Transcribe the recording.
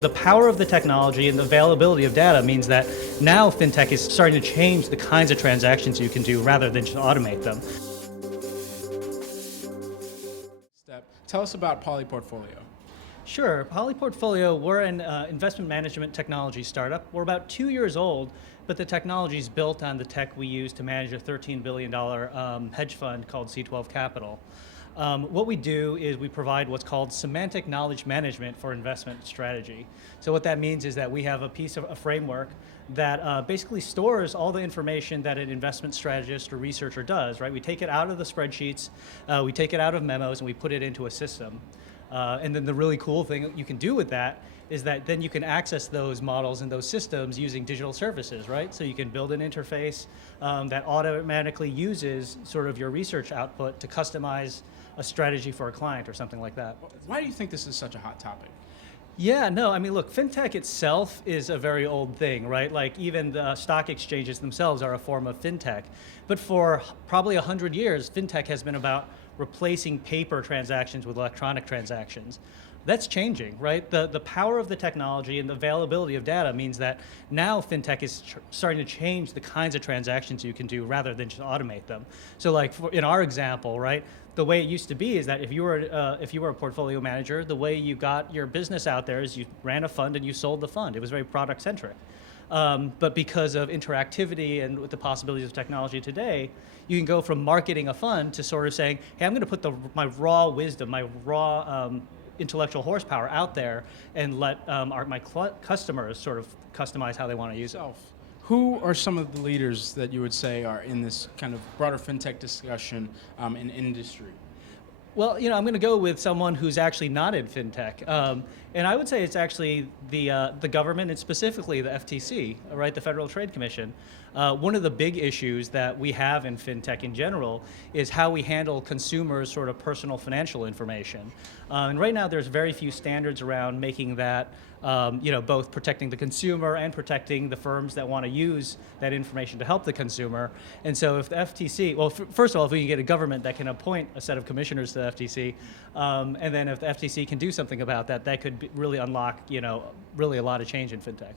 The power of the technology and the availability of data means that now FinTech is starting to change the kinds of transactions you can do rather than just automate them. Tell us about Poly Portfolio. Sure, Poly Portfolio, we're an investment management technology startup. We're about 2 years old, but the technology is built on the tech we use to manage a $13 billion hedge fund called C12 Capital. What we do is we provide what's called semantic knowledge management for investment strategy. So what that means is that we have a framework that basically stores all the information that an investment strategist or researcher does, right? We take it out of the spreadsheets, we take it out of memos, and we put it into a system. And then the really cool thing that you can do with that is that then you can access those models and those systems using digital services, right? So you can build an interface that automatically uses sort of your research output to customize a strategy for a client or something like that. Why do you think this is such a hot topic? Yeah, no, I mean, look, FinTech itself is a very old thing, right? Like even the stock exchanges themselves are a form of FinTech. But for probably 100 years, FinTech has been about replacing paper transactions with electronic transactions. That's changing, right? The power of the technology and the availability of data means that now FinTech is starting to change the kinds of transactions you can do rather than just automate them. So like in our example, right? The way it used to be is that if you were a portfolio manager, the way you got your business out there is you ran a fund and you sold the fund. It was very product centric. But because of interactivity and with the possibilities of technology today, you can go from marketing a fund to sort of saying, hey, I'm going to put my raw wisdom, my raw intellectual horsepower out there and let my customers sort of customize how they want to use it. Who are some of the leaders that you would say are in this kind of broader FinTech discussion in industry? Well, I'm going to go with someone who's actually not in FinTech. And I would say it's actually the government and specifically the FTC, right, the Federal Trade Commission. One of the big issues that we have in FinTech in general is how we handle consumers' sort of personal financial information. And right now there's very few standards around making that, both protecting the consumer and protecting the firms that want to use that information to help the consumer. And so if the FTC, well, first of all, if we can get a government that can appoint a set of commissioners to the FTC, and then if the FTC can do something about that, that could really unlock, really a lot of change in FinTech.